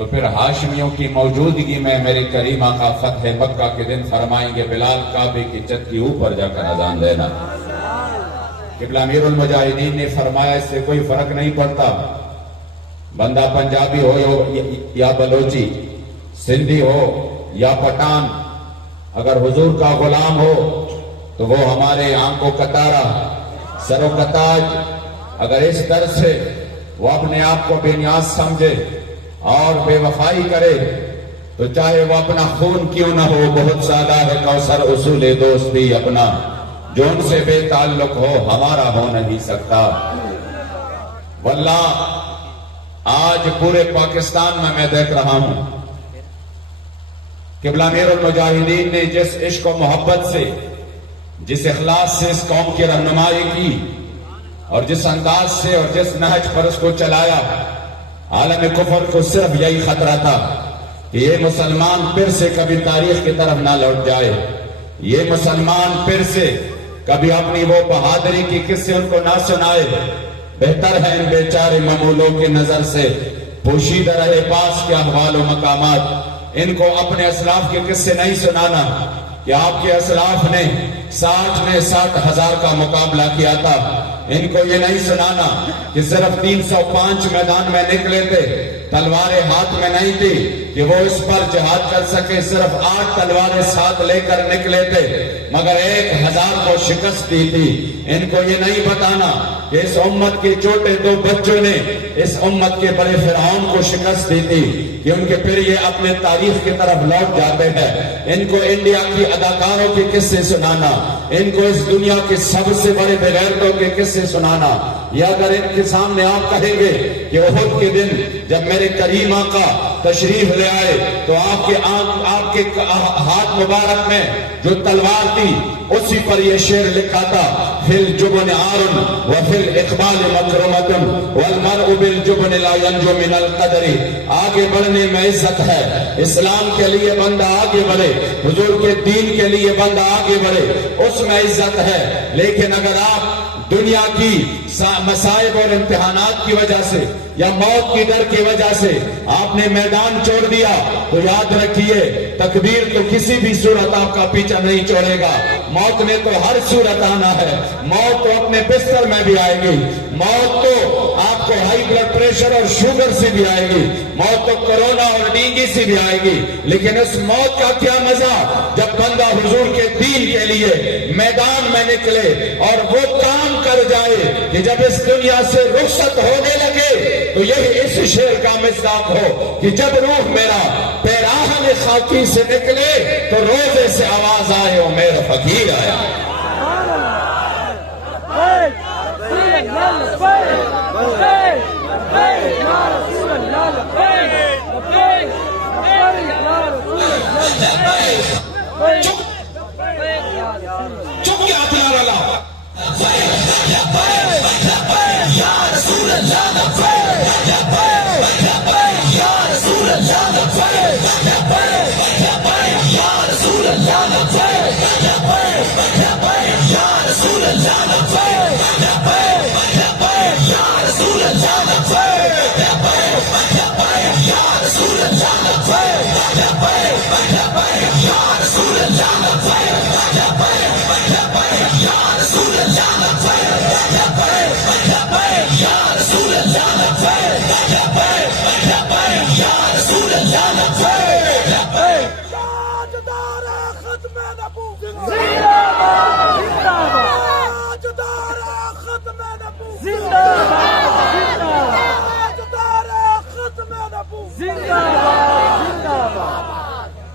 तो फिर हाशमियों की मौजूदगी में मेरे करीम आका फतह मक्का के दिन फरमाएंगे, बिलाल काबे की छत के ऊपर जाकर अजान देना। किबला अमीरुल मुजाहिदीन ने फरमाया, इससे कोई फर्क नहीं पड़ता बंदा पंजाबी हो या बलोची, सिंधी हो या पठान, अगर हुजूर का गुलाम हो तो वो हमारे आंखों का तारा, सरो का ताज। अगर इस दर से वो अपने आप को बेनियाज समझे और बेवफाई करे तो चाहे वो अपना खून क्यों ना हो, बहुत ज्यादा है कौसर उसूले दोस्त भी अपना, जो उनसे बेताल्लुक हो हमारा हो नहीं सकता। वल्लाह आज पूरे पाकिस्तान में मैं देख रहा हूं किबला अमीरुल मुजाहिदीन ने जिस इश्क और मोहब्बत से, जिस इखलास से इस कौम की रहनुमाई की और जिस अंदाज से और जिस नहज पर उसको चलाया, आलम कुफर को सिर्फ यही खतरा था कि ये मुसलमान फिर से कभी तारीख की तरफ ना लौट जाए, ये मुसलमान फिर से कभी अपनी वो बहादुरी की किस्से उनको ना सुनाए। बेहतर है इन बेचारे ममूलों की नजर से पोशीदा रहे पास के अहवाल व मकामात, इनको अपने असलाफ के किस्से नहीं सुनाना कि आपके असलाफ ने 60,000 का मुकाबला किया था। इनको ये नहीं सुनाना कि सिर्फ 305 मैदान में निकले थे, तलवारें हाथ में नहीं थी कि वो इस पर जिहाद कर सके, सिर्फ 8 तलवारें साथ लेकर निकले थे मगर 1000 को शिकस्त दी थी। इनको ये नहीं बताना कि इस उम्मत के छोटे 2 बच्चों ने इस उम्मत के बड़े फिरौन को शिकस्त दी थी कि उनके फिर ये अपने तारीफ की तरफ लौट जाते हैं। इनको इंडिया की अदाकारों के किस्से सुनाना, इनको इस दुनिया के सबसे बड़े बेगैरतों के किस्से सुनाना, या अगर इनके सामने आप कहेंगे कि उहुद के दिन जब मेरे करीम आका तशरीफ ले आए तो आपके हाथ मुबारक में जो तलवार थी उसी पर यह शेर लिखा था, फिल जुबन आरुन व फिल इकबाल मकरमतुन वल मरउ बिल जुबन ला यंजु मिनल कदरी। आगे बढ़ने में इज्जत है, इस्लाम के लिए बंदा आगे बढ़े, हुजूर के दीन के लिए बंदा आगे बढ़े, उसमें इज्जत है। लेकिन अगर आप दुनिया की मसाइब और इम्तिहानात की वजह से या मौत की डर की वजह से आपने मैदान छोड़ दिया तो याद रखिए, तकदीर तो किसी भी सूरत आपका पीछा नहीं छोड़ेगा। मौत ने तो हर सूरत आना है, मौत तो अपने बिस्तर में भी आएगी, मौत तो आपको हाई ब्लड प्रेशर और शुगर से भी आएगी, मौत तो कोरोना और डेंगू से भी आएगी। लेकिन उस मौत का क्या मजा जब बंदा हुजूर के दीन के लिए मैदान में निकले और वो काम कर जाए कि जब इस दुनिया से रुखसत होने लगे तो यही इस शेर का मिज़ाक हो कि जब रूह मेरा पैराहन खाकी से निकले तो रोजे से आवाज आए ओ मेरा फकीर आया। चुप क्या अपना वाला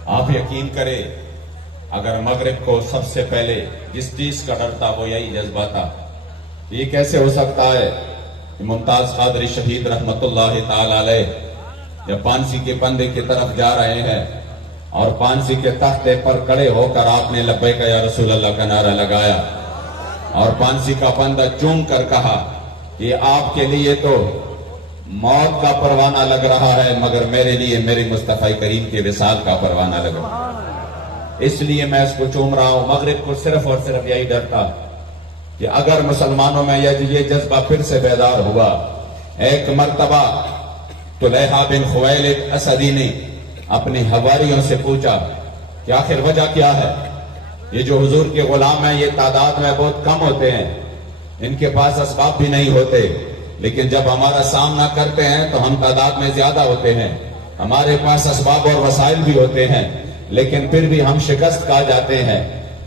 आप यकीन करें, अगर मगरिब को सबसे पहले जिस चीज का डर था वो यही जज्बा था। ये कैसे हो सकता है कि मुमताज कादरी शहीद रहमतुल्लाह ताला अलैह जब फांसी के पंदे की तरफ जा रहे हैं और फांसी के तख्ते पर खड़े होकर आपने लब्बैक या रसूल अल्लाह का नारा लगाया और फांसी का पंदा चूम कर कहा कि आपके लिए तो मौत का परवाना लग रहा है मगर मेरे लिए मेरे मुस्तफा करीम के विसाल का परवाना लग रहा है, इसलिए मैं इसको चूम रहा हूं। मगरिब को सिर्फ और सिर्फ यही डर था कि अगर मुसलमानों में ये जज्बा फिर से बेदार हुआ एक मर्तबा तुलैहा बिन खुवैलिद असदी ने अपने हवारियों से पूछा कि आखिर वजह क्या है? ये जो हुजूर के गुलाम हैं ये तादाद में बहुत कम होते हैं, इनके पास असबाब भी नहीं होते, लेकिन जब हमारा सामना करते हैं तो हम तादाद में ज्यादा होते हैं, हमारे पास असबाब और वसाइल भी होते हैं, लेकिन फिर भी हम शिकस्त खा जाते हैं,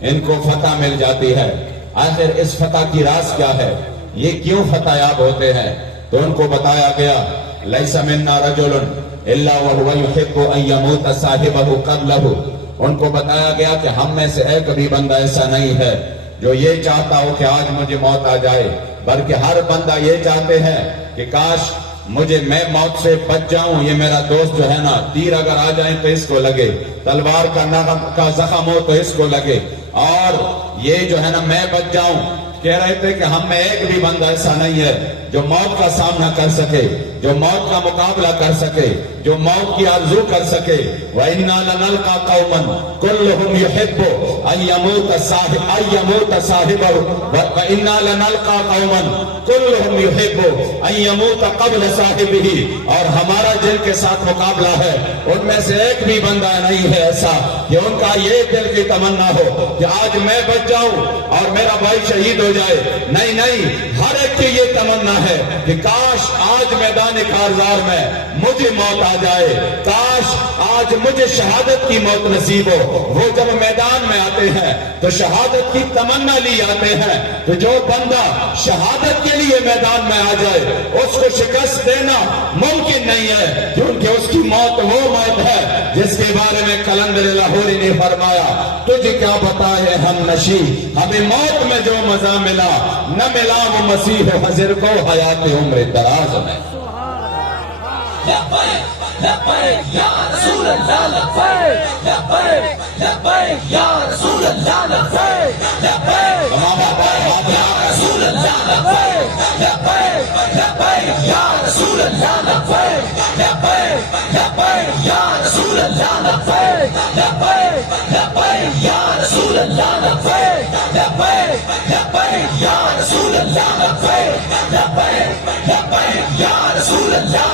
इनको फतह मिल जाती है। आखिर इस फतह की राज क्या है? ये क्यों फतहयाब होते हैं? तो उनको बताया गया लैसा मिन्ना रजुलन इल्ला वहुवा युहिब्बु अन यमूत साहिबहु क़ब्लहु। उनको बताया गया कि हम में से एक भी बंदा ऐसा नहीं है जो ये चाहता हो कि आज मुझे मौत आ जाए, बल्कि हर बंदा ये चाहते हैं कि काश मैं मौत से बच जाऊं, ये मेरा दोस्त जो है ना, तीर अगर आ जाए तो इसको लगे, तलवार का जख्म हो तो इसको लगे, और ये जो है ना मैं बच जाऊं। कह रहे थे कि हम में एक भी बंदा ऐसा नहीं है जो मौत का सामना कर सके, जो मौत का मुकाबला कर सके, जो मौत की आरज़ू कर सके। व इन्ना लनल्का कौमन कुल्लुहुम युहिब्बु अन यमूत साहिबहु व इन्ना लनल्का कौमन कुल्लुहुम युहिब्बु अन यमूत क़ब्ल साहिबिही। और हमारा जिनके साथ मुकाबला है उनमें से एक भी बंदा नहीं है ऐसा कि उनका ये दिल की तमन्ना हो कि आज मैं बच जाऊं और मेरा भाई शहीद हो जाए। नहीं नहीं, हर एक की ये तमन्ना है कि काश आज मैदान कारज़ार में मुझे मौत आ जाए, काश आज मुझे शहादत की मौत नसीब हो। वो जब मैदान में आते हैं तो शहादत की तमन्ना ली आते हैं। तो जो बंदा शहादत के लिए मैदान में आ जाए उसको शिकस्त देना मुमकिन नहीं है, क्योंकि उसकी मौत वो मौत है जिसके बारे में कलंदर लाहौरी ने फरमाया, तुझे क्या बताए हम नशी, हमें मौत में जो मजा मिला न मिला वो मसीह हज़र को हयात उम्र दराज में। लब्बैक या रसूल अल्लाह, लब्बैक लब्बैक या रसूल अल्लाह, लब्बैक लब्बैक या रसूल अल्लाह, लब्बैक लब्बैक या रसूल अल्लाह, लब्बैक लब्बैक या रसूल अल्लाह, लब्बैक लब्बैक या रसूल अल्लाह, लब्बैक लब्बैक या रसूल अल्लाह, लब्बैक लब्बैक या रसूल अल्लाह,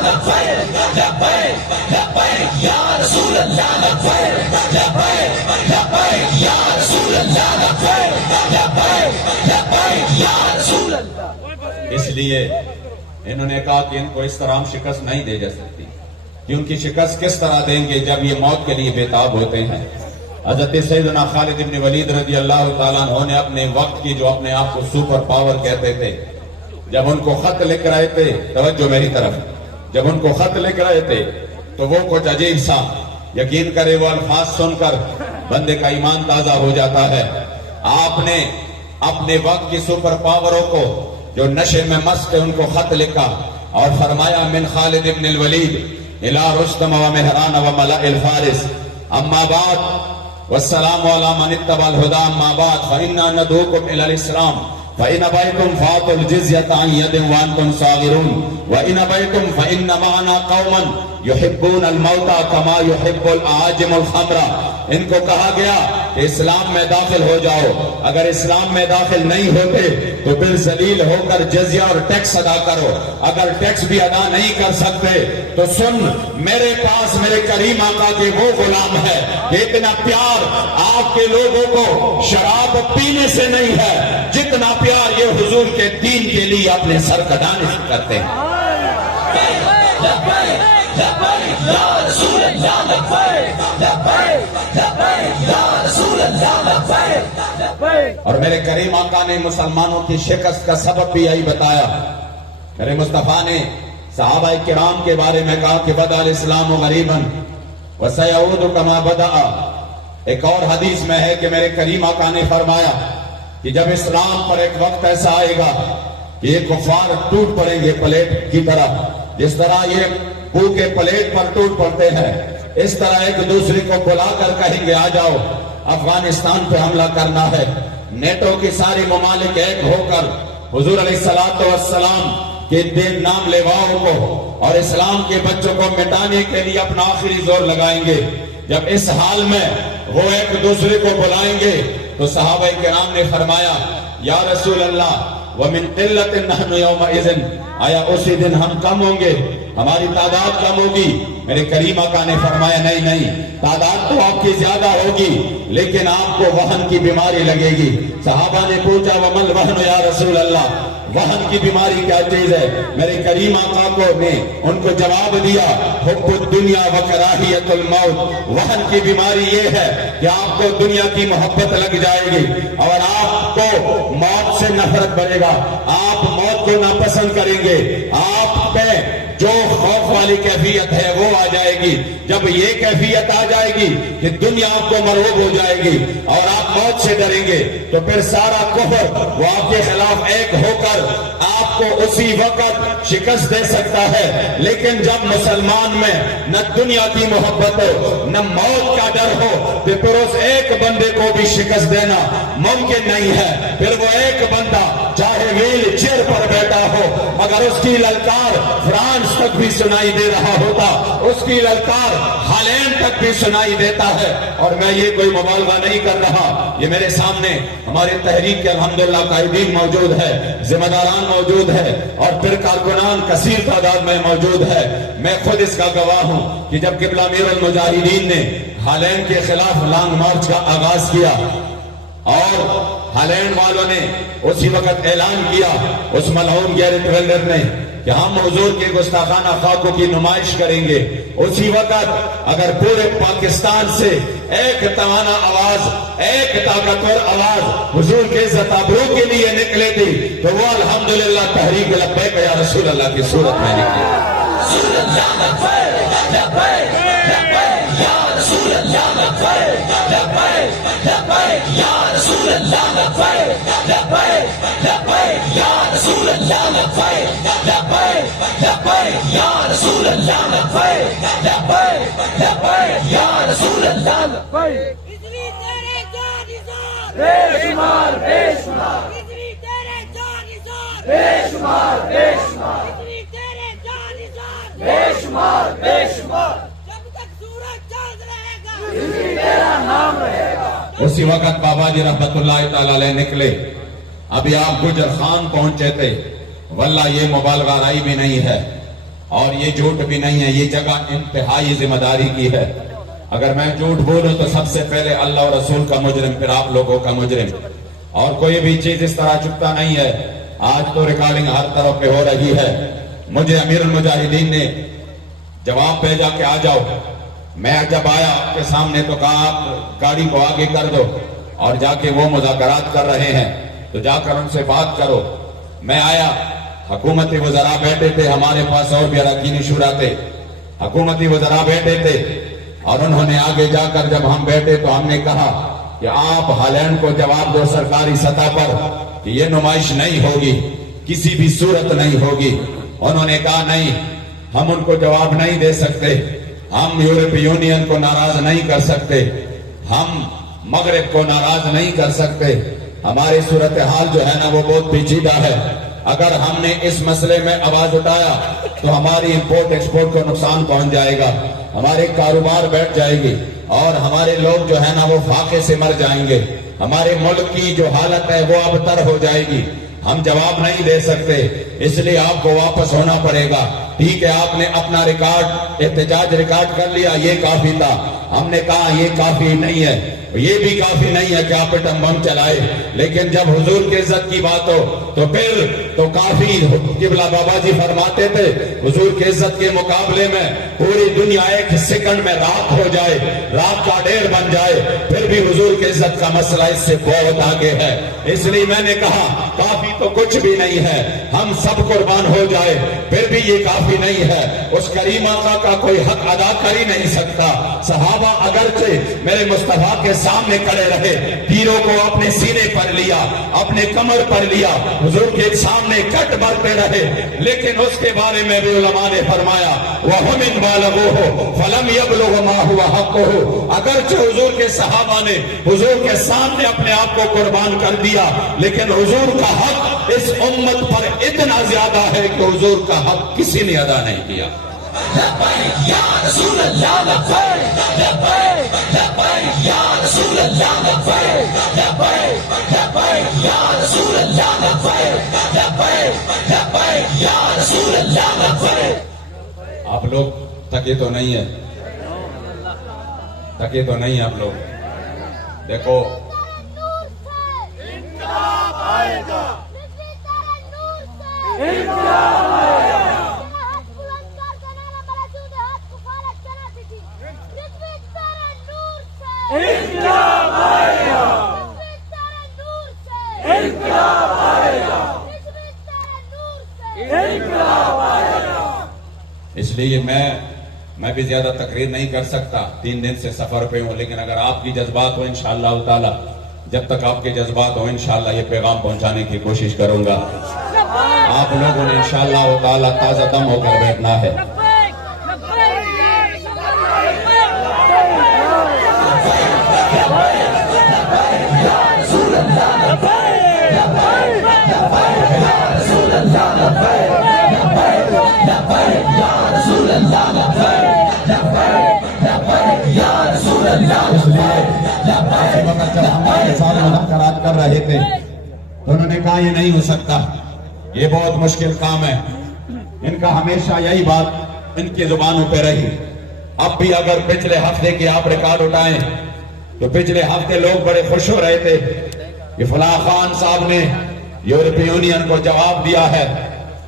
लब्बैक लब्बैक या रसूल अल्लाह, लब्बैक लब्बैक या रसूल अल्लाह, लब्बैक या रसूल अल्लाह। इसलिए इन्होंने कहा कि इनको इस तरह हम शिकस्त नहीं दे जा सकती, कि उनकी शिकस्त किस तरह देंगे जब ये मौत के लिए बेताब होते हैं। हज़रत सैयदना खालिद इब्न वलीद रज़ी अल्लाह तआला अन्हु ने अपने वक्त की, जो अपने आप को सुपर पावर कहते थे, जब उनको खत लिख रहे थे, तवज्जो मेरी तरफ, जब उनको खत लिख रहे थे तो वो कुछ अजीब सा, यकीन करे वो अल्फाज सुनकर बंदे का ईमान ताजा हो जाता है। आपने अपने वक्त की सुपर पावरों को, जो नशे में मस्त है, उनको खत लिखा और फरमाया, मिन खालिद इब्न वलीद इला रुस्तम व मेहरान व मलाइल फारिस अम्मा बाद वस्सलामु अला मन इत्तबल हुदा अम्मा बाद फइन्ना नदूकुम इलल इस्लाम फ़इन अबैतुम फ़ातुल जिज़्यता अन यदिन व अंतुम सागिरून व इन अबैतुम फ़इन्न मअना कौमन युहिब्बूनल मौता कमा युहिब्बुल आजिमुल खमरा। इनको कहा गया कि इस्लाम में दाखिल हो जाओ, अगर इस्लाम में दाखिल नहीं होते तो फिर जलील होकर जजिया और टैक्स अदा करो, अगर टैक्स भी अदा नहीं कर सकते तो सुन, मेरे पास मेरे करीम आका के वो गुलाम है, इतना प्यार आपके लोगों को शराब पीने से नहीं है जितना प्यार ये हुजूर के दीन के लिए अपने सर कटाने से करते हैं। और मेरे करीम आका ने मुसलमानों की शिकस्त का सबब भी यही बताया। मेरे मुस्तफा ने सहाबाए किराम के बारे में कहा कि बदअल इस्लाम गरीबन व सयऊदु कमा बदा। एक और हदीस में है कि मेरे करीम आका ने फरमाया कि जब इस्लाम पर एक वक्त ऐसा आएगा कि ये कुफार टूट पड़ेंगे प्लेट की तरह, जिस तरह ये भूखे प्लेट पर टूट पड़ते हैं, इस तरह एक दूसरे को बुलाकर कहेंगे आ जाओ अफगानिस्तान पे हमला करना है। नेटो की सारी ममालिक एक होकर हुजूर अलैहिस्सलातु वस्सलाम के दिन नाम लेवाओं को और इस्लाम के बच्चों को मिटाने के लिए अपना आखिरी जोर लगाएंगे। जब इस हाल में वो एक दूसरे को बुलाएंगे तो सहाबाए किराम ने फरमाया, या रसूल अल्लाह व मिन क़िल्लतिन नहनु यौमइज़िन, आया उसी दिन हम कम होंगे हमारी तादाद कम होगी। मेरे करीम आका ने फरमाया नहीं नहीं, तादाद तो आपकी ज्यादा होगी लेकिन आपको वहन की बीमारी लगेगी। सहाबा ने पूछा वमल वहन या रसूल अल्लाह, वहन की बीमारी क्या चीज है? मेरे करीम आका को ने उनको जवाब दिया हुब्बुद दुनिया व कराहियतुल मौत। वहन की बीमारी ये है कि आपको दुनिया की मोहब्बत लग जाएगी और आपको मौत से नफरत बढ़ेगा, आप मौत को नापसंद करेंगे, आप पे जो खौफ वाली कैफियत है वो आ जाएगी। जब ये कैफियत आ जाएगी कि दुनिया आपको मरहूब हो जाएगी और आप मौत से डरेंगे तो फिर सारा कुफ्र वो आपके खिलाफ एक होकर आपको उसी वक्त शिकस्त दे सकता है। लेकिन जब मुसलमान में न दुनिया की मोहब्बत हो न मौत का डर हो तो फिर उस एक बंदे को भी शिकस्त देना मुमकिन नहीं है। फिर वो एक बंदा चाहे व्हील चेयर पर बैठा हो मगर उसकी ललकार फ्रांस तक भी सुनाई दे रहा होता, उसकी ललकार हालैंड तक भी सुनाई देता है। और मैं ये कोई मुबालगा नहीं कर रहा, ये मेरे सामने हमारे तहरीक के अल्हम्दुलिल्लाह कायदीन मौजूद है, जिम्मेदारान मौजूद है और फिर कारकुनान कसीर तादाद में मौजूद है। मैं खुद इसका गवाह हूं कि जब किबला अमीरुल मुजाहिदीन ने हालैंड के खिलाफ लॉन्ग मार्च का आगाज किया और हालैंड वालों ने उसी वक्त ऐलान किया, उस मलऊन गैरेट वेल्डर ने, कि हम हुजूर के गुस्ताखाना खाकों की नुमाइश करेंगे। उसी वक्त अगर पूरे पाकिस्तान से एक तवाना आवाज, एक ताकतवर आवाज हुजूर के इज्जत आबरू के लिए निकले थी तो वो अल्हम्दुलिल्लाह तहरीक लब्बैक या रसूल अल्लाह की सूरत में निकली। इतनी तेरे जानिसार बेशुमार बेशुमार, इतनी तेरे जानिसार बेशुमार बेशुमार, इतनी तेरे जानिसार बेशुमार बेशुमार, जब तक सूरज चांद रहेगा इतनी तेरा नाम रहेगा। उसी वक्त बाबा जी रहमतुल्लाह तआला अलैह निकले। अभी आप गुजर खान पहुंचे थे। वल्ला ये मुबालगा राई भी नहीं है और ये झूठ भी नहीं है, ये जगह इंतहाई जिम्मेदारी की है। अगर मैं झूठ बोलूं तो सबसे पहले अल्लाह और रसूल का मुजरिम, फिर आप लोगों का मुजरिम। और कोई भी चीज इस तरह चुपता नहीं है। आज तो रिकॉर्डिंग हर तरफ पे हो रही है। मुझे अमीरुल मुजाहिदीन ने जवाब भेजा कि आ जाओ। मैं जब आया आपके सामने तो कहा आप गाड़ी को आगे कर दो और जाके वो मुज़ाकरात कर रहे हैं तो जाकर उनसे बात करो। मैं आया, हुकूमती वज़रा बैठे थे, हमारे पास और भी अरकान शुरा थे, हुकूमती वज़रा बैठे थे और उन्होंने आगे जाकर जब हम बैठे तो हमने कहा कि आप हालैंड को जवाब दो सरकारी सतह पर कि ये नुमाइश नहीं होगी, किसी भी सूरत नहीं होगी। उन्होंने कहा नहीं, हम उनको जवाब नहीं दे सकते, हम यूरोपीय यूनियन को नाराज नहीं कर सकते, हम मगरिब को नाराज नहीं कर सकते। हमारी सूरत हाल जो है ना वो बहुत पेचीदा है। अगर हमने इस मसले में आवाज उठाया तो हमारी इंपोर्ट एक्सपोर्ट को नुकसान पहुंच जाएगा, हमारे कारोबार बैठ जाएगी और हमारे लोग जो है ना वो फाके से मर जाएंगे, हमारे मुल्क की जो हालत है वो अबतर हो जाएगी। हम जवाब नहीं दे सकते, इसलिए आपको वापस होना पड़ेगा। ठीक है, आपने अपना रिकॉर्ड एहतजाज रिकॉर्ड कर लिया, ये काफी था। हमने कहा ये काफी नहीं है, ये भी काफी नहीं है कि आप एटम बम चलाए, लेकिन जब हुजूर की इज्जत की बात हो तो फिर तो काफी। किबला बाबा जी फरमाते थे हुजूर की इज्जत के मुकाबले में पूरी दुनिया एक सेकंड में रात हो जाए, रात का डेढ़ बन जाए, फिर भी हुजूर की इज्जत का मसला इससे बहुत आगे है। इसलिए मैंने कहा काफी तो कुछ भी नहीं है, हम सब कुर्बान हो जाए फिर भी ये काफी नहीं है। उस करीम आका का कोई हक अदा कर ही नहीं सकता। सहाबा अगरचे मेरे मुस्तफा के सामने खड़े रहे, तीरों को अपने सीने पर लिया, अपने कमर पर लिया, हुजूर के सामने कट भरते रहे, लेकिन उसके बारे में भी उलमा ने फरमाया वह मिन बालगो हो फलम यबलुग मा हुआ हक हो। अगरचे हुजूर के सहाबा ने हुजूर के सामने अपने आप को कुर्बान कर दिया, लेकिन हुजूर का हक इस उम्मत पर इतना ज्यादा है कि हुजूर का हक किसी ने अदा नहीं किया। लब्बैक या रसूल अल्लाह लब्बैक लब्बैक लब्बैक या रसूल अल्लाह लब्बैक लब्बैक लब्बैक या रसूल अल्लाह लब्बैक लब्बैक लब्बैक या रसूल अल्लाह लब्बैक। आप लोग थके तो नहीं है? थके तो नहीं आप लोग? देखो नूर से इंकलाब आएगा, नूर से इंकलाब आएगा। हाथ बुलंद कर कनारा मौजूद है, हाथ को फालत करना थी। रिजवी तेरे नूर से इंकलाब आएगा, रिजवी तेरे नूर से इंकलाब आएगा, रिजवी तेरे नूर से इंकलाब आएगा। इसलिए मैं भी ज्यादा तकरीर नहीं कर सकता, 3 दिन से सफर पे हूं, लेकिन अगर आपकी जज्बात हो इंशाअल्लाह ताला, जब तक आपके जज्बात हो इंशाअल्लाह ये पैगाम पहुंचाने की कोशिश करूंगा। आप लोगों ने इंशाअल्लाह ताला ताजा दम होकर बैठना है। जब हमारे साथ मुज़ाकरात कर रहे थे तो उन्होंने कहा ये नहीं हो सकता, ये बहुत मुश्किल काम है। इनका हमेशा यही बात इनकी जुबानों पे रही। अब भी अगर पिछले हफ्ते के आप रिकॉर्ड उठाएं तो पिछले हफ्ते लोग बड़े खुश हो रहे थे कि फलां खान साहब ने यूरोपीय यूनियन को जवाब दिया है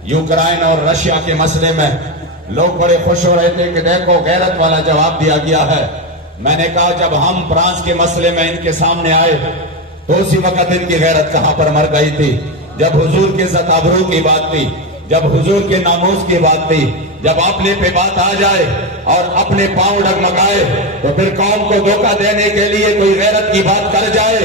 यूक्रेन और रशिया के मसले में। लोग बड़े खुश हो रहे थे कि देखो गैरत वाला जवाब दिया गया है। मैंने कहा जब हम फ्रांस के मसले में इनके सामने आए तो उसी वक्त इनकी गैरत कहां पर मर गई थी, जब हुजूर के इज्जत आबरू की बात थी, जब हुजूर के नामूस की बात थी, जब अपने पे बात आ जाए और अपने पांव डगमगाए तो फिर कौम को धोखा देने के लिए कोई गैरत की बात कर जाए।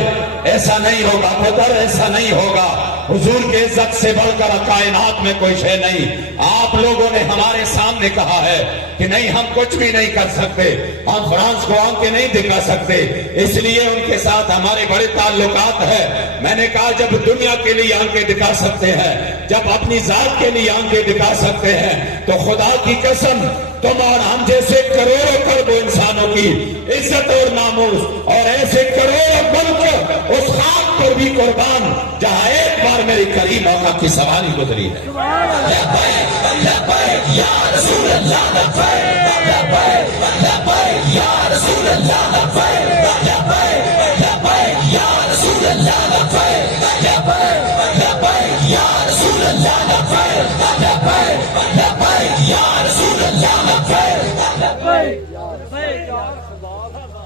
ऐसा नहीं होगा पुत्र, ऐसा नहीं होगा। हुजूर के इज्जत से बढ़कर कायनात में कोई शय नहीं। आप लोगों ने हमारे सामने कहा है कि नहीं हम कुछ भी नहीं कर सकते, हम फ्रांस को आंखें नहीं दिखा सकते, इसलिए उनके साथ हमारे बड़े ताल्लुकात है। मैंने कहा जब दुनिया के लिए आंखें दिखा सकते हैं, जब अपनी जात के लिए आंखें दिखा सकते हैं, तो खुदा की कसम तुम और हम जैसे करोड़ों करोड़ों इंसानों की इज्जत और नामूस और ऐसे करोड़ों मुल्क उस खाक पर भी कुर्बान जहां एक बार मेरी करीम आका की सवारी गुजरी है।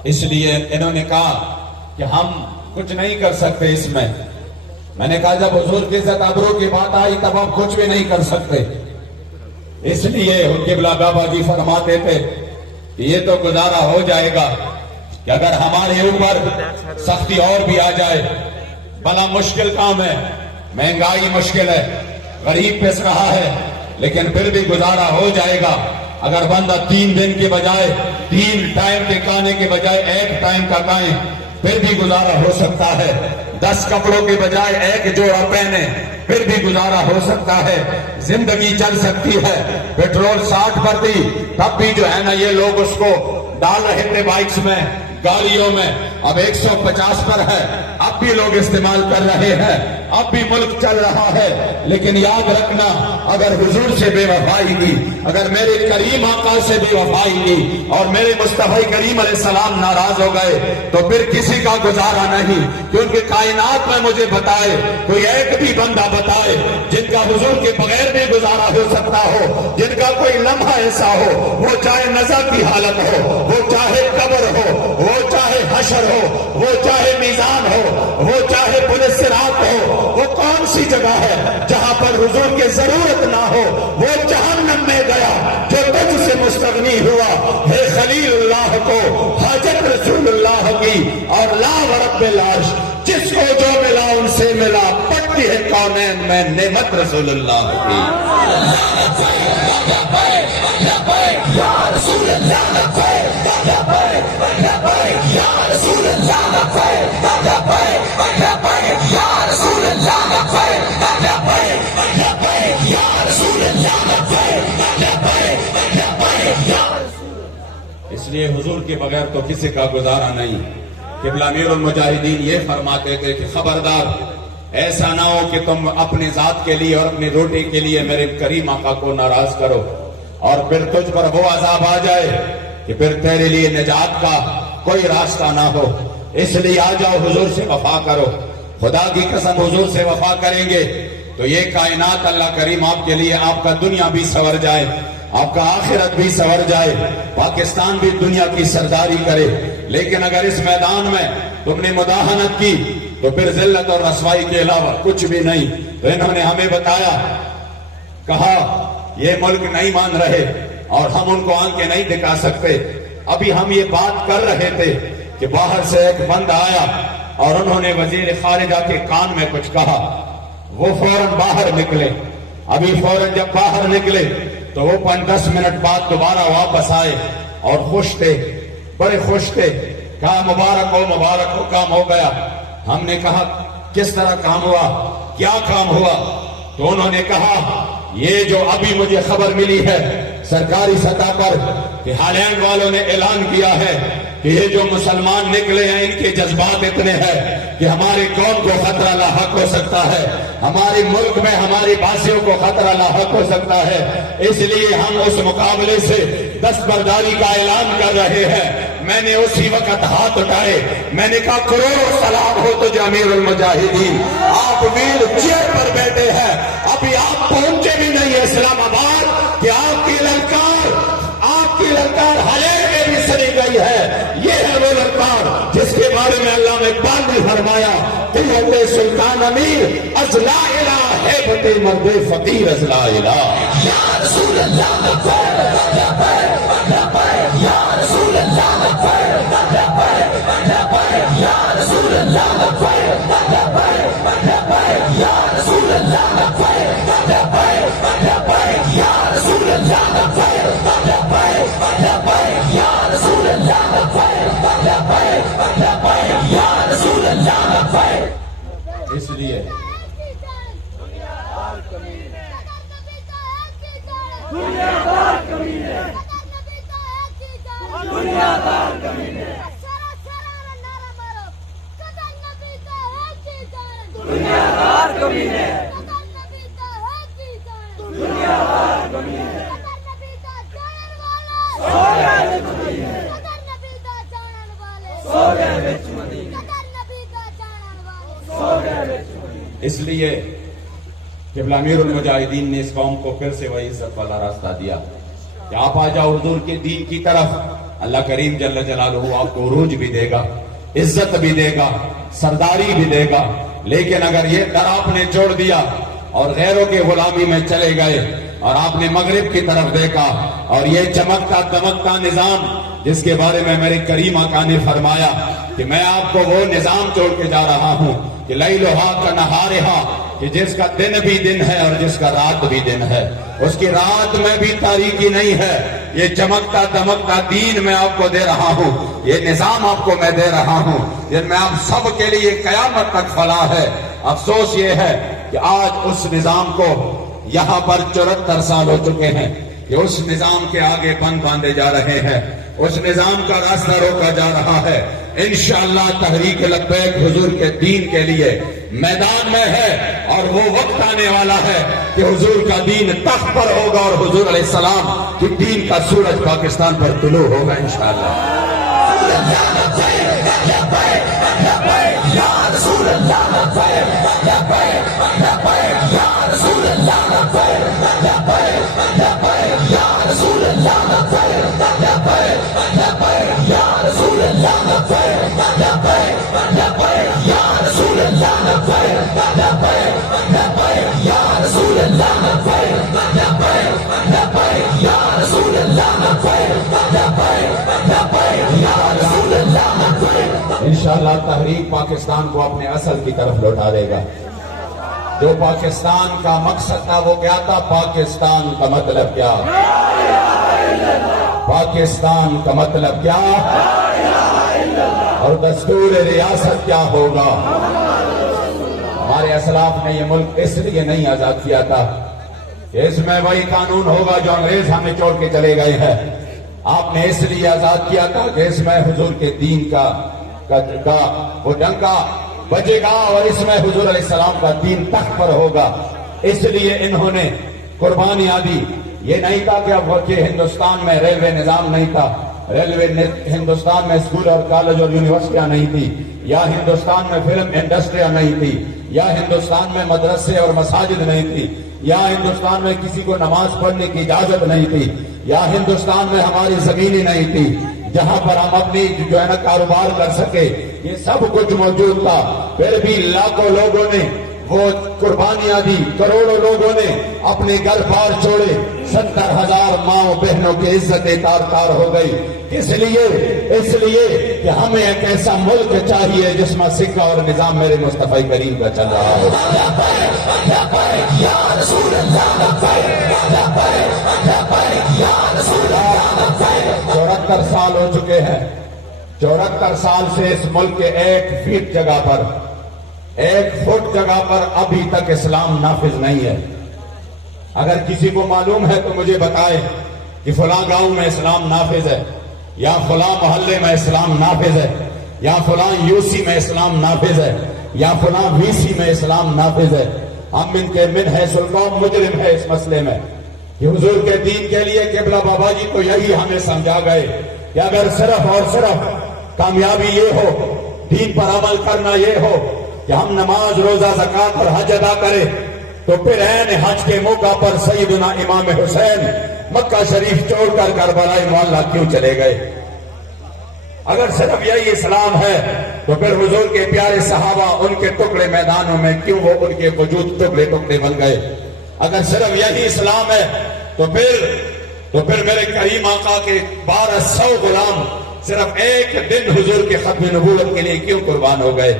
इसलिए इन्होंने कहा कि हम कुछ नहीं कर सकते इसमें। मैंने कहा जब हुजूर की इज्जत आबरू की बात आई तब हम कुछ भी नहीं कर सकते। इसलिए उनके बाबा जी फरमाते थे कि ये तो गुजारा हो जाएगा कि अगर हमारे ऊपर सख्ती और भी आ जाए। बड़ा मुश्किल काम है, महंगाई मुश्किल है, गरीब पिस रहा है, लेकिन फिर भी गुजारा हो जाएगा। अगर बंदा 3 दिन के बजाय 3 टाइम के खाने के बजाय 1 टाइम का खाए फिर भी गुजारा हो सकता है। 10 कपड़ों के बजाय 1 जोड़ा पहने फिर भी गुजारा हो सकता है। जिंदगी चल सकती है। पेट्रोल 60 पर थी तब भी जो है ना ये लोग उसको डाल रहे थे बाइक्स में, गाड़ियों में, अब 150 पर है, अब भी लोग इस्तेमाल कर रहे हैं, अब भी मुल्क चल रहा है। लेकिन याद रखना अगर हुजूर से बेवफाई की, अगर मेरे करीम आका से बेवफाई की और मेरे मुस्तफा करीम अलैहिस्सलाम नाराज हो गए तो फिर किसी का गुजारा नहीं। क्योंकि कायनात में मुझे बताए कोई एक भी बंदा बताए जिनका हुजूर के बगैर भी गुजारा हो सकता हो, जिनका कोई लम्हा ऐसा हो, वो चाहे नज़ा की हालत हो, वो चाहे कब्र हो, वो चाहे हशर हो, वो चाहे मीजान हो, वो चाहे पुलिस सिरात हो, वो कौन सी जगह है जहां पर हुजूर की जरूरत ना हो। वो जहन्नम में गया जो तुझसे मुस्तगनी हुआ। हे खलीलुल्लाह को हाजत रसूलुल्लाह की और ला वरब्बिल अर्श, जिसको जो मिला उनसे मिला, पटती है कौनैन में नेमत रसूलुल्लाह की। इसलिए हुजूर के बगैर तो किसी का गुजारा नहीं। क़िबला अमीरुल मुजाहिदीन ये फरमाते थे कि खबरदार ऐसा ना हो कि तुम अपनी जात के लिए और अपनी रोटी के लिए मेरे करीम आका को नाराज करो। और फिर तुझ पर वो अजाब आ जाए कि फिर तेरे लिए निजात का कोई रास्ता ना हो। इसलिए आ जाओ, हुजूर से वफा करो। खुदा की कसम, हुजूर से वफा करेंगे तो ये कायनात अल्लाह करीम आपके लिए, आपका दुनिया भी संवर जाए, आपका आखिरत भी संवर जाए, पाकिस्तान भी दुनिया की सरदारी करे। लेकिन अगर इस मैदान में तुमने मुदाहनत की तो फिर जिल्लत और रसवाई के अलावा कुछ भी नहीं। तो इन्होंने हमें बताया, कहा ये मुल्क नहीं मान रहे और हम उनको आंखें नहीं दिखा सकते। अभी हम ये बात कर रहे थे कि बाहर से एक बंदा आया और उन्होंने वजीर खारिजा के कान में कुछ कहा। वो फौरन बाहर निकले। अभी फौरन जब बाहर निकले तो वो 5-10 मिनट बाद दोबारा वापस आए और खुश थे, बड़े खुश थे। कहा मुबारक हो, काम हो गया। हमने कहा किस तरह काम हुआ, क्या काम हुआ? तो उन्होंने कहा ये जो अभी मुझे खबर मिली है सरकारी सतह पर कि हालैंड वालों ने ऐलान किया है कि ये जो मुसलमान निकले हैं इनके जज्बात इतने हैं कि हमारे कौम को खतरा लाहक हो सकता है, हमारे मुल्क में हमारी बासियों को खतरा लाहक हो सकता है। इसलिए हम उस मुकाबले से दस्तबरदारी का ऐलान कर रहे हैं। मैंने उसी वक्त हाथ उठाए, मैंने कहा करोड़ों सलाम हो तुझे अमीरुल मुजाहिदीन, आप वीर चेयर पर बैठे हैं, अभी आप पहुंचे भी नहीं है इस्लामाबाद कि आपकी ललकार हालैंड में भी सरी गई है। ये है वो ललकार जिसके बारे में अल्लाह ने इकबाल ने फरमाया, तुम होते सुल्तान अमीर अजला इला है बते मर्दे फकीर अजला इला। या रसूल अल्लाह लब्बैक लब्बैक लब्बैक या रसूल अल्लाह लब्बैक लब्बैक लब्बैक या रसूल अल्लाह लब्बैक लब्बैक लब्बैक या रसूल अल्लाह लब्बैक लब्बैक लब्बैक या रसूल अल्लाह लब्बैक लब्बैक लब्बैक या रसूल अल्लाह लब्बैक लब्बैक लब्बैक या रसूल अल्लाह लब्बैक। इसलिए इसलिए क़िबला अमीरुल मुजाहिदीन ने इस कौम को फिर से वही इज्जत वाला रास्ता दिया कि आप आ जाओ हुजूर के दीन की तरफ। अल्लाह करीम जल्ल जलालुहु आपको उरूज भी देगा, इज्जत भी देगा, सरदारी भी देगा। लेकिन अगर ये दर आपने छोड़ दिया और गैरों के गुलामी में चले गए और आपने मगरिब की तरफ देखा और ये चमकता दमकता निजाम जिसके बारे में मेरे करीम आका ने फरमाया कि मैं आपको वो निजाम छोड़ के जा रहा हूं कि लैलुहा का नहारिहा, कि जिसका दिन भी दिन है और जिसका रात भी दिन है, उसकी रात में भी तारीकी नहीं है। ये चमकता दमकता दीन मैं आपको दे रहा हूं, ये निजाम आपको मैं दे रहा हूं जिनमें आप सब के लिए कयामत तक फलाह है। अफसोस ये है कि आज उस निजाम को यहां पर 74 साल हो चुके हैं कि उस निजाम के आगे बंद बांधे जा रहे हैं, उस निजाम का रास्ता रोका जा रहा है। इंशाअल्लाह तहरीक लब्बैक हुजूर के दीन के लिए मैदान में है और वो वक्त आने वाला है कि हुजूर का दीन तख्त पर होगा और हुजूर अलैहिस्सलाम की दीन का सूरज पाकिस्तान पर तुलू होगा इंशाअल्लाह। इंशाअल्लाह तहरीक पाकिस्तान को अपने असल की तरफ लौटा देगा। जो पाकिस्तान का मकसद था वो क्या था? पाकिस्तान का मतलब क्या? पाकिस्तान का मतलब क्या? और दस्तूर रियासत क्या होगा? हमारे असलाफ ने यह मुल्क इसलिए नहीं आजाद किया था कि इसमें वही कानून होगा जो अंग्रेज हमें छोड़ के चले गए हैं। आपने इसलिए आजाद किया था कि इसमें हुजूर के दीन का वो डंका बजेगा और इसमें हुजूर अलैहिस्सलाम का दीन तख्त पर होगा। इसलिए इन्होंने कुर्बानियां दी, ये नहीं था कि अब कि हिंदुस्तान में रेलवे निजाम नहीं था, हिंदुस्तान में स्कूल और कॉलेज और यूनिवर्सिटियां नहीं थी, या हिंदुस्तान में फिल्म इंडस्ट्रियां नहीं थी, या हिंदुस्तान में मदरसे और मसाजिद नहीं थी, या हिंदुस्तान में किसी को नमाज पढ़ने की इजाजत नहीं थी, या हिंदुस्तान में हमारी जमीनें नहीं थी जहां पर हम अपनी जो है ना कारोबार कर सके। ये सब कुछ मौजूद था, फिर भी लाखों लोगों ने वो कुर्बानियां दी, करोड़ों लोगों ने अपने घर बार छोड़े, 70,000 माओ बहनों की इज्जतें तार तार हो गई। किस लिए? इसलिए कि हमें एक ऐसा मुल्क चाहिए जिसमें सिक्का और निजाम मेरे मुस्तफा करीम का चल रहा हो। 74 साल हो चुके हैं, 74 साल से इस मुल्क के 1 फीट जगह पर, 1 फुट जगह पर अभी तक इस्लाम नाफिज नहीं है। अगर किसी को मालूम है तो मुझे बताए कि फलां गांव में इस्लाम नाफिज है, या फलां मोहल्ले में इस्लाम नाफिज है, या फलां यूसी में इस्लाम नाफिज है, या फलां वीसी में इस्लाम नाफिज है। हम मिन है सुल्तान मुजरिम है इस मसले में कि हुजूर के दीन के लिए किबला बाबा जी तो यही हमें समझा गए कि अगर सिर्फ और सिर्फ कामयाबी ये हो, दीन पर अमल करना ये हो कि हम नमाज रोजा ज़कात और हज अदा करें, तो फिर ऐन हज के मौका पर सैयदना इमाम हुसैन मक्का शरीफ छोड़कर करबला मोहल्ला क्यों चले गए? अगर सिर्फ यही इस्लाम है तो फिर हुजूर के प्यारे सहाबा उनके टुकड़े मैदानों में क्यों वो उनके वजूद टुकड़े टुकड़े बन गए? अगर सिर्फ यही इस्लाम है तो फिर मेरे करीम आका के 1200 गुलाम सिर्फ एक दिन हुजूर के खत्म नबूवत के लिए क्यों कुर्बान हो गए?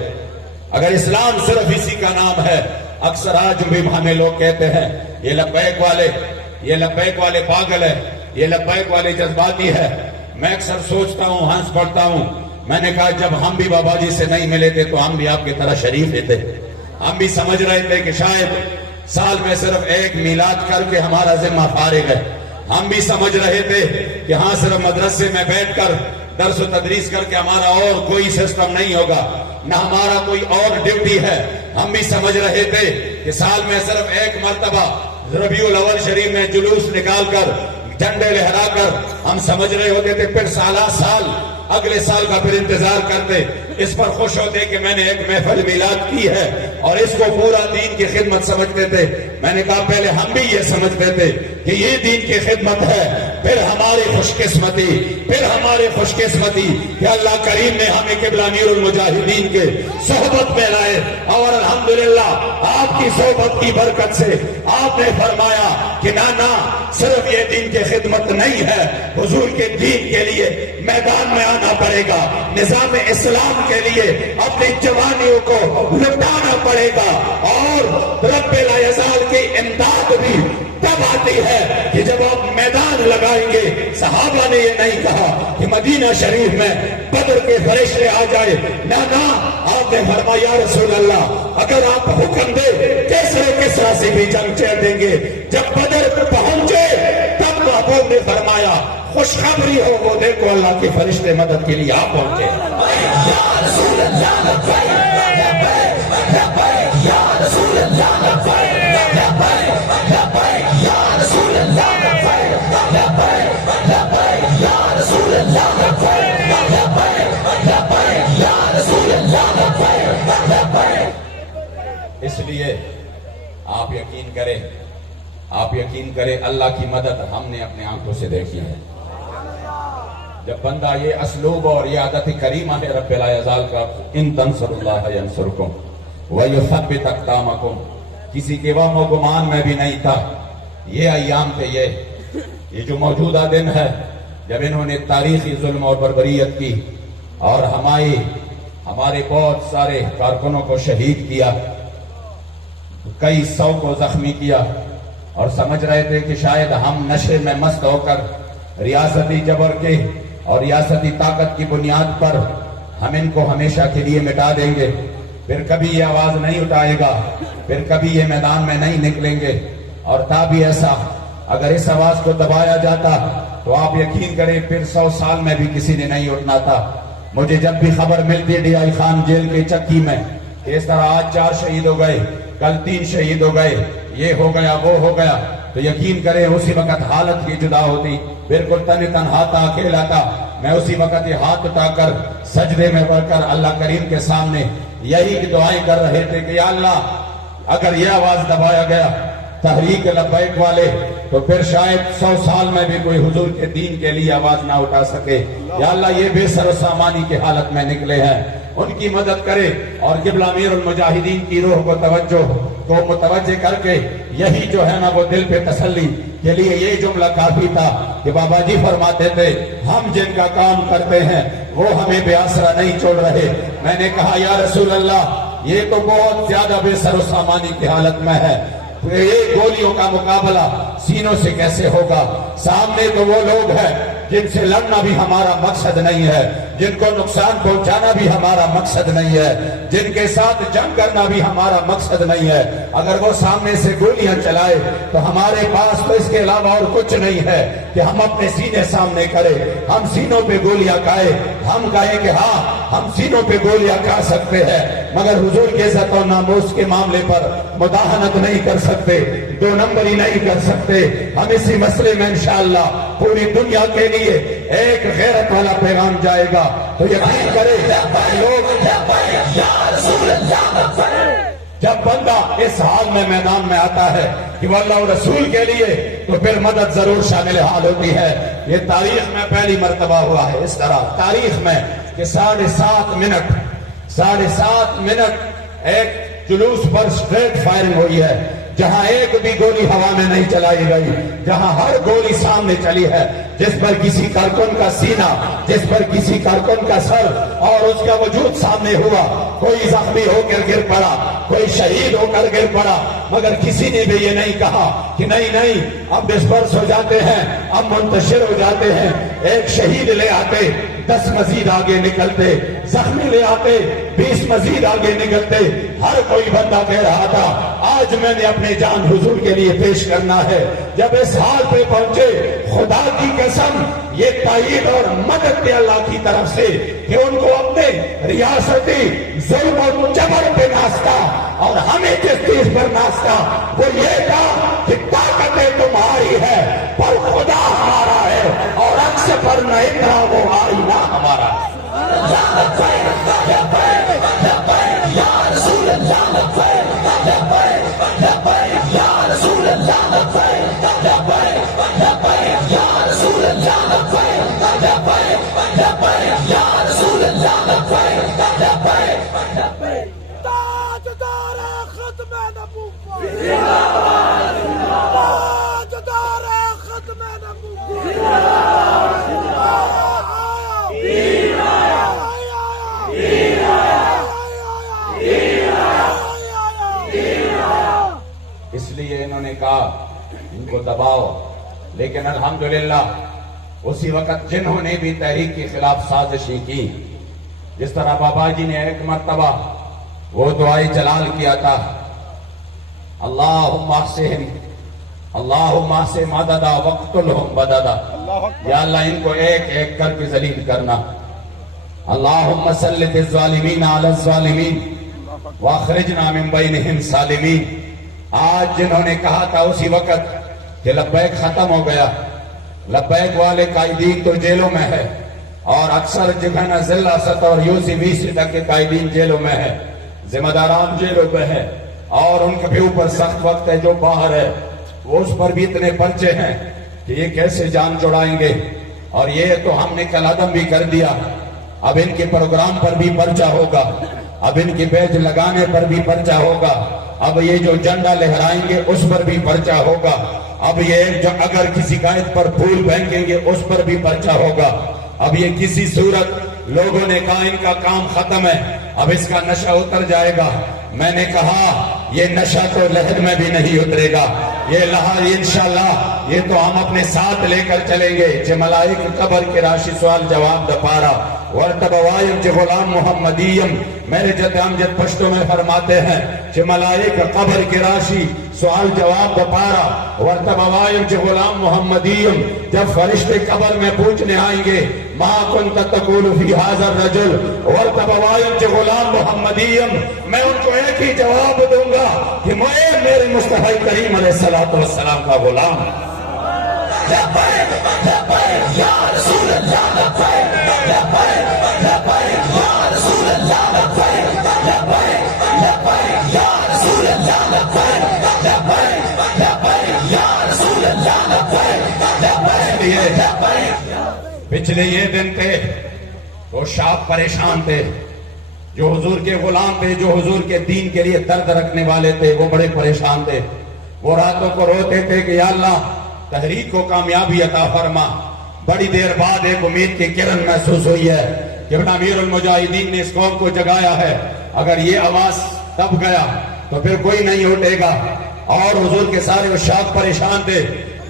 अगर इस्लाम सिर्फ इसी का नाम है, अक्सर आज भी हमें लोग कहते हैं ये लब्बैक वाले पागल है, ये लब्बैक वाले जज्बाती है। मैं अक्सर सोचता हूँ, हंस पड़ता हूँ। मैंने कहा जब हम भी बाबा जी से नहीं मिले थे तो हम भी आपकी तरह शरीफ थे, हम भी समझ रहे थे कि शायद साल में सिर्फ एक मिलाद करके हमारा जिम्मा फारिग है। हम भी समझ रहे थे कि हाँ सिर्फ मदरसे में बैठकर दर्स व तदरीस करके हमारा और कोई सिस्टम नहीं होगा, न हमारा कोई और ड्यूटी है। हम भी समझ रहे थे कि साल में सिर्फ एक मर्तबा रबीउल अव्वल शरीफ में जुलूस निकालकर झंडे लहराकर हम समझ रहे होते थे, फिर साल अगले साल का फिर इंतजार करते, इस पर खुश होते कि मैंने एक महफिल मिलाद की है और इसको पूरा दीन की खिदमत समझते थे। मैंने कहा पहले हम भी ये समझते थे कि ये दीन की खिदमत है, फिर हमारी खुशकिस्मती कि अल्लाह करीम ने हमें किबला अमीरुल मुजाहिदीन के सोहबत में लाए और अल्हम्दुलिल्लाह आपकी सोहबत की बरकत से आपने फरमाया कि ना सिर्फ ये दीन की खिदमत नहीं है, हुजूर के दीन के लिए मैदान में आना पड़ेगा, निजाम इस्लाम के लिए अपनी जवानियों को लुटाना पड़ेगा। और रब्बिल यज़ाल की इमदाद भी तब आती है कि जब आप मैदान लगाएंगे। सहाबा ने ये नहीं कहा कि मदीना शरीफ में बदर के फरिश्ते आ जाए, ना आपने फरमाया या रसूल अल्लाह अगर आप हुक्म दे किसरा से भी जंग छेड़ देंगे। जब बदर पहुंचे तब महबूब ने फरमाया खुशखबरी हो वो देखो अल्लाह के फरिश्ते मदद के लिए आप पहुंचे। इसलिए आप यकीन करें अल्लाह की मदद हमने अपने आंखों से देखी है। जब बंदा ये असलूब और ये आदत करीमा है रब्बिल यज़ाल का, इन तंसुरुल्लाह यंसुरकुम व युसब्बित अक़दामकुम, किसी के वहम व गुमान में भी नहीं था। ये अय्याम थे, ये जो मौजूदा दिन है जब इन्होंने तारीखी जुल्म और बर्बरियत की और हमारे बहुत सारे कारकुनों को शहीद किया, कई 100 को जख्मी किया, और समझ रहे थे कि शायद हम नशे में मस्त होकर रियासती जबर के और रियासती ताकत की बुनियाद पर हम इनको हमेशा के लिए मिटा देंगे, फिर कभी ये आवाज नहीं उठाएगा, फिर कभी ये मैदान में नहीं निकलेंगे। और था भी ऐसा, अगर इस आवाज को दबाया जाता तो आप यकीन करें फिर 100 साल में भी किसी ने नहीं उठना था। मुझे जब भी खबर मिलती DI खान जेल के चक्की में इस तरह आज 4 शहीद हो गए, कल 3 शहीद हो गए, ये हो गया वो हो गया, तो यकीन करें उसी वक्त हालत की जुदा होती, बिल्कुल तन्हा था, अकेला था। मैं उसी वक्त ये हाथ उठाकर सजदे में बढ़कर अल्लाह करीम के सामने यही दुआएं कर रहे थे कि या अल्लाह, अगर यह आवाज दबाया गया तहरीक लब्बैक वाले, तो फिर शायद 100 साल में भी कोई हुजूर के दीन के लिए आवाज ना उठा सके। या अल्लाह, ये बेसर सामानी की हालत में निकले हैं, उनकी मदद करे और क़िबला अमीरुल मुजाहिदीन की रूह को तवज्जो को मुतवज्जे करके यही जो है ना वो दिल पे तसल्ली के लिए ये जुमला काफी था कि बाबा जी फरमाते थे, हम जिनका काम करते हैं वो हमें बेआसरा नहीं छोड़ रहे। मैंने कहा या रसूल अल्लाह, ये तो बहुत ज्यादा बेसर सामानी की हालत में है, तो ये गोलियों का मुकाबला सीनों से कैसे होगा? सामने तो वो लोग हैं जिनसे लड़ना भी हमारा मकसद नहीं है, जिनको नुकसान पहुंचाना भी हमारा मकसद नहीं है, जिनके साथ जंग करना भी हमारा मकसद नहीं है। अगर वो सामने से गोलियां चलाए तो हमारे पास तो इसके अलावा और कुछ नहीं है कि हम अपने सीने सामने करें, हम सीनों पे गोलियां खाए, हम कहें कि हाँ हम सीनों पे गोलियां खा सकते हैं, मगर हुजूर के इज्जत और नामूस के मामले पर मुदाहनत नहीं कर सकते, 2 नंबरी नहीं कर सकते। हम इसी मसले में इंशाअल्लाह पूरी दुनिया के लिए एक गैरत वाला पैगाम जाएगा। तो यकीन करें लोग, जब बंदा इस हाल में मैदान में आता है कि वो अल्लाह और रसूल के लिए, तो फिर मदद जरूर शामिल हाल होती है। ये तारीख में पहली मर्तबा हुआ है इस तरह तारीख में कि 7.5 मिनट एक जुलूस पर स्ट्रेट फायरिंग हुई है, जहां एक भी गोली हवा में नहीं चलाई गई, जहां हर गोली सामने चली है, जिस पर किसी कारकुन का सीना, जिस पर किसी कारकुन का सर और उसका वजूद सामने हुआ। कोई जख्मी होकर गिर पड़ा, कोई शहीद होकर गिर पड़ा, मगर किसी ने भी ये नहीं कहा कि नहीं नहीं अब डिस्पर्स हो जाते हैं, अब मुंतशिर हो जाते हैं। एक शहीद ले आते, 10 मजीद आगे निकलते, जख्मी ले आते, 20 मजीद आगे निकलते। हर कोई बंदा कह रहा था आज मैंने अपने जान हुजूर के लिए पेश करना है। जब इस हाल पे पहुंचे, खुदा की कसम ये तायीद और मदद थे अल्लाह की तरफ से कि उनको अपने रियासती जुल्म और जबर पे नाचता, और हमें जिस चीज पर नाचता वो ये था कि ताकतें तुम्हारी है पर खुदा हमारा है, और अक्स पर न इतना वो आईना हमारा। इसलिए इन्होंने कहा इनको दबाओ, लेकिन अल्हम्दुलिल्लाह उसी वक्त जिन्होंने भी तहरीक के खिलाफ साजिशी की, जिस तरह बाबा जी ने एक मर्तबा वो दुआए जलाल किया था, अल्लाहुम्मा से मददा वक्तुलहुम बददा, या अल्लाह इनको एक एक करके जलील करना। अल्लाहुम्मा सल्लितिज़ ज़ालिमीन अलज़ ज़ालिमीन वअख़रिजना मिन बैनिहिम सालिमीन। आज जिन्होंने कहा था उसी वक्त कि लब्बैक खत्म हो गया, लब्बैक वाले कायदीन तो जेलों में है, और अक्सर जो है ना जिला सतह और यूसी तक के कायदीन जेलों में है, जिम्मेदारान जेलों में है, और उनके भी ऊपर सख्त वक्त है जो बाहर है, वो उस पर भी इतने पर्चे हैं कि ये कैसे जान छुड़ाएंगे। और ये तो हमने कलअदम भी कर दिया, अब इनके प्रोग्राम पर भी पर्चा होगा, अब इनके बैज लगाने पर भी पर्चा होगा, अब ये जो झंडा लहराएंगे उस पर भी पर्चा होगा, अब ये जो अगर किसी कायद पर फूल फेंकेंगे उस पर भी पर्चा होगा। अब ये किसी सूरत लोगों ने कहा इनका काम खत्म है, अब इसका नशा उतर जाएगा। मैंने कहा ये नशा तो लहर में भी नहीं उतरेगा, ये लहर इंशाअल्लाह ये तो हम अपने साथ लेकर चलेंगे। जे मलाइक कबर के राशि सवाल जवाब दपारा वर्तबवायम जे गुलाम मोहम्मदीयम, मेरे जद अमजद पश्तो में फरमाते हैं कि मलाइक कबर की राशि सवाल जवाब दोबारा वर्तबायम जो गुलाम मोहम्मदीम, जब फरिश्ते कब्र में पूछने आएंगे मा कुंत तक़ूलु फी हाज़ा रजुल वर्तबायम जो गुलाम मोहम्मदीम, मैं उनको एक ही जवाब दूंगा कि मैं मेरे मुस्तफा करीम अलैहिस्सलातु वस्सलाम का गुलाम। लब्बैक लब्बैक या रसूल अल्लाह, लब्बैक लब्बैक लब्बैक या रसूल अल्लाह, लब्बैक लब्बैक लब्बैक या रसूल अल्लाह, लब्बैक लब्बैक लब्बैक या रसूल अल्लाह, लब्बैक लब्बैक लब्बैक। पिछले ये दिन थे वो शाह परेशान थे, जो हुजूर के गुलाम थे, जो हुजूर के दीन के लिए दर्द रखने वाले थे, वो बड़े परेशान थे। वो रातों को रोते थे कि या अल्लाह तहरीक को कामयाबी अता फरमा। बड़ी देर बाद एक उम्मीद की किरण महसूस हुई है कि अमीरुल मुजाहिदीन ने इस कौम को जगाया है। अगर ये आवाज दब गया तो फिर कोई नहीं उठेगा। और हुजूर के सारे उशाक परेशान थे,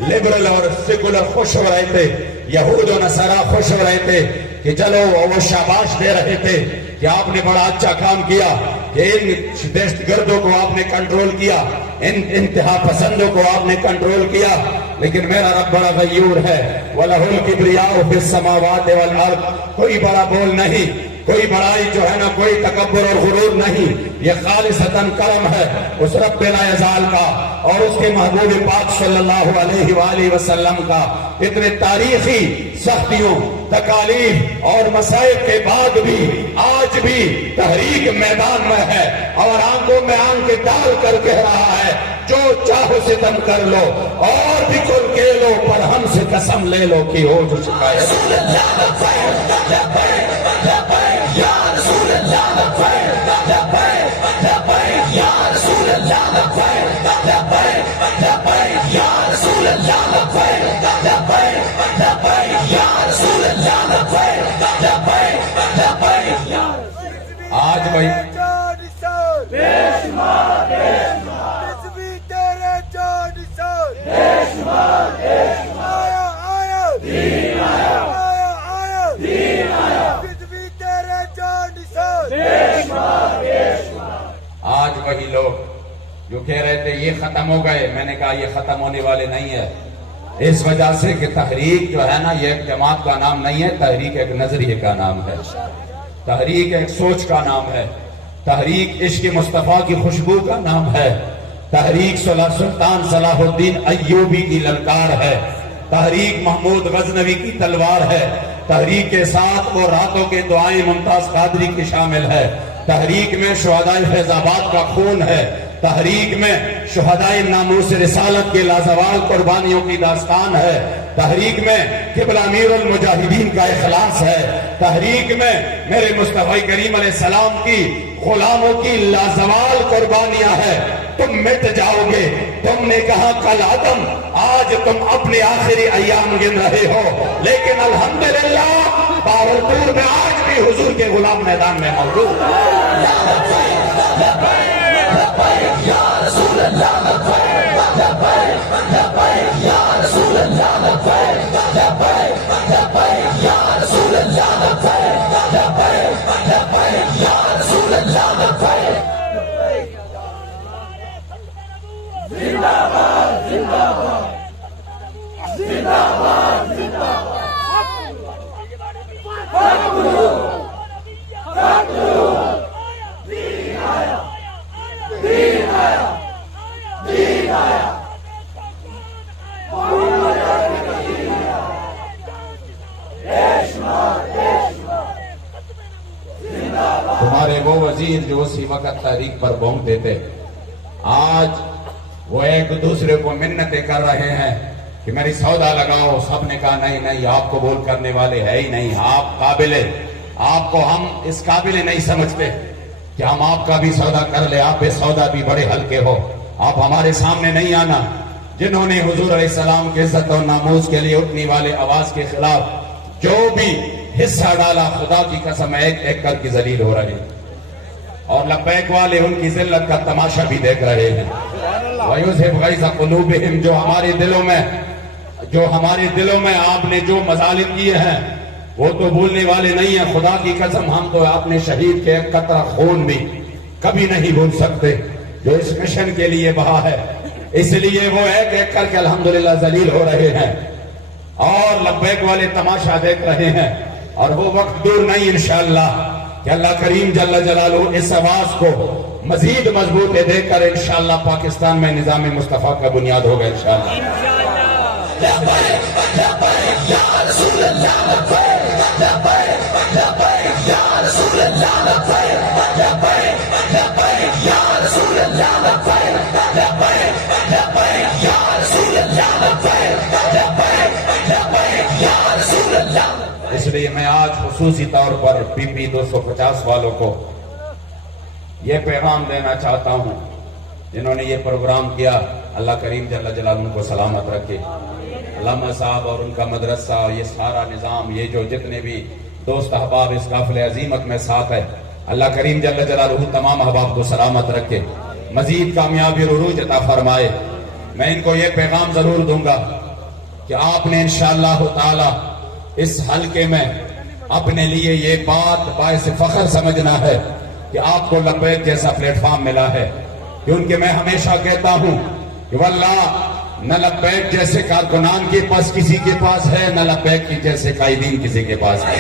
लिबरल और सेकुलर खुश हो रहे थे, यहूद और नसारा खुश हो रहे थे कि चलो, वो शाबाश दे रहे थे कि आपने बड़ा अच्छा काम किया, कि इन दहशतगर्दों को आपने कंट्रोल किया, इन इंतहा पसंदों को आपने कंट्रोल किया। लेकिन मेरा रब बड़ा गयूर है, वलहुल किब्रियाउ फिस समावाति वल अर्द। कोई बड़ा बोल नहीं, कोई बड़ाई जो है ना, कोई तकब्बुर और गुरूर नहीं, ये खालिसतन करम है उस रब्बिल अज़ाल का और उसके महबूब पाक सल्लल्लाहु अलैहि वसल्लम का। इतने तारीखी सख्तियों, तकालीफ और मसाइब के बाद भी आज भी तहरीक मैदान में है और आंखों में आंखें डाल कर कह रहा है, जो चाहो सितम कर लो और भी कुल के लो, पर हमसे कसम ले लो कि हो जो शिकायत। या रसूल अल्लाह, लब्बैक लब्बैक लब्बैक या रसूल अल्लाह, लब्बैक लब्बैक लब्बैक या रसूल अल्लाह, लब्बैक लब्बैक लब्बैक या रसूल अल्लाह, लब्बैक लब्बैक लब्बैक या। आज भाई आज वही लोग जो कह रहे थे ये खत्म हो गए, मैंने कहा ये खत्म होने वाले नहीं है। इस वजह से कि तहरीक जो है ना, ये एक जमात का नाम नहीं है, तहरीक एक नजरिए का नाम है, तहरीक एक सोच का नाम है, तहरीक इश्क मुस्तफा की खुशबू का नाम है, तहरीक सुल्तान सलाहुद्दीन अय्यूबी की ललकार है, तहरीक महमूद गजनवी की तलवार है, तहरीक के साथ वो रातों के दुआएं मुमताज कादरी की शामिल है, तहरीक में शुहदाए फैजाबाद का खून है, तहरीक में शुहदाए नामूस रिसालत के लाजवाल कुर्बानियों की दास्तान है, तहरीक में किबला अमीरुल मुजाहिदीन का इखलास है, तहरीक में मेरे मुस्तफा करीम अलैहिस्सलाम की गुलामों की लाजवाल कुर्बानियां हैं। तुम मिट जाओगे, तुमने कहा कल आदम, आज तुम अपने आखिरी अय्याम गिन रहे हो, लेकिन अल्हम्दुलिल्लाह बावजूद में आज भी हुजूर के गुलाम मैदान में मौजूद। या रसूल अल्लाह, लब्बैक लब्बैक लब्बैक या रसूल अल्लाह, लब्बैक लब्बैक लब्बैक या रसूल अल्लाह, लब्बैक लब्बैक लब्बैक या रसूल अल्लाह, लब्बैक। जिंदाबाद जिंदाबाद जिंदाबाद जिंदाबाद। दीन आया, दीन आया, दीन आया, तुम्हारे वो वजीर जो उसी वक्त तहरीक पर भोंकते थे, आज वो एक दूसरे को मिन्नतें कर रहे हैं कि मेरी सौदा लगाओ। सबने कहा नहीं नहीं, आप कबूल करने वाले है ही नहीं, आप काबिले, आपको हम इस काबिले नहीं समझते कि हम आपका भी सौदा कर ले, आप इस सौदा भी बड़े हल्के हो, आप हमारे सामने नहीं आना। जिन्होंने हुजूर अलैहिस्सलाम के इज्जत और नामूस के लिए उठने वाले आवाज के खिलाफ जो भी हिस्सा डाला, खुदा की कसम एक एक करके जलील हो रहे हैं और लब्बैक वाले उनकी जिल्लत का तमाशा भी देख रहे हैं। वयुज़हिब गैज़ क़ुलूबिहिम, जो हमारे दिलों में आपने जो मज़ालिम किए हैं वो तो भूलने वाले नहीं है। खुदा की कसम, हम तो आपने शहीद के एक कतरा खून भी कभी नहीं भूल सकते जो इस मिशन के लिए बहा है। इसलिए वो है देख करके अल्हम्दुलिल्लाह जलील हो रहे हैं और लब्बैक वाले तमाशा देख रहे हैं। और वो वक्त दूर नहीं इंशाअल्लाह कि अल्लाह करीम जल्ल जलालुहु इस आवाज को मजीद मजबूत देकर इंशाअल्लाह पाकिस्तान में निजाम मुस्तफा का बुनियाद होगा इंशाअल्लाह। इसलिए मैं आज खुसूसी तौर पर PP 250 वालों को यह पैगाम देना चाहता हूं, जिन्होंने ये प्रोग्राम किया, अल्लाह करीम जल्ल जलालुहु को सलामत रखे। अल्लामा साहब और उनका मदरसा, ये सारा निज़ाम, ये जो जितने भी दोस्त अहबाब इस काफिले अजीमत में साथ है, अल्लाह करीम जल्ल जलालुहु तमाम अहबाब को सलामत रखे, मजीद कामयाबी और उरूज अता फरमाए। मैं इनको ये पैगाम जरूर दूंगा कि आपने इंशाअल्लाह ताला इस हल्के में अपने लिए ये बात बायस फख्र समझना है कि आपको लब्बैक जैसा प्लेटफॉर्म मिला है। क्योंकि मैं हमेशा कहता हूं कि वल्लाह न लब्बैक जैसे कारकुनान के पास किसी के पास है, न लब्बैक की जैसे कायदीन किसी के पास है।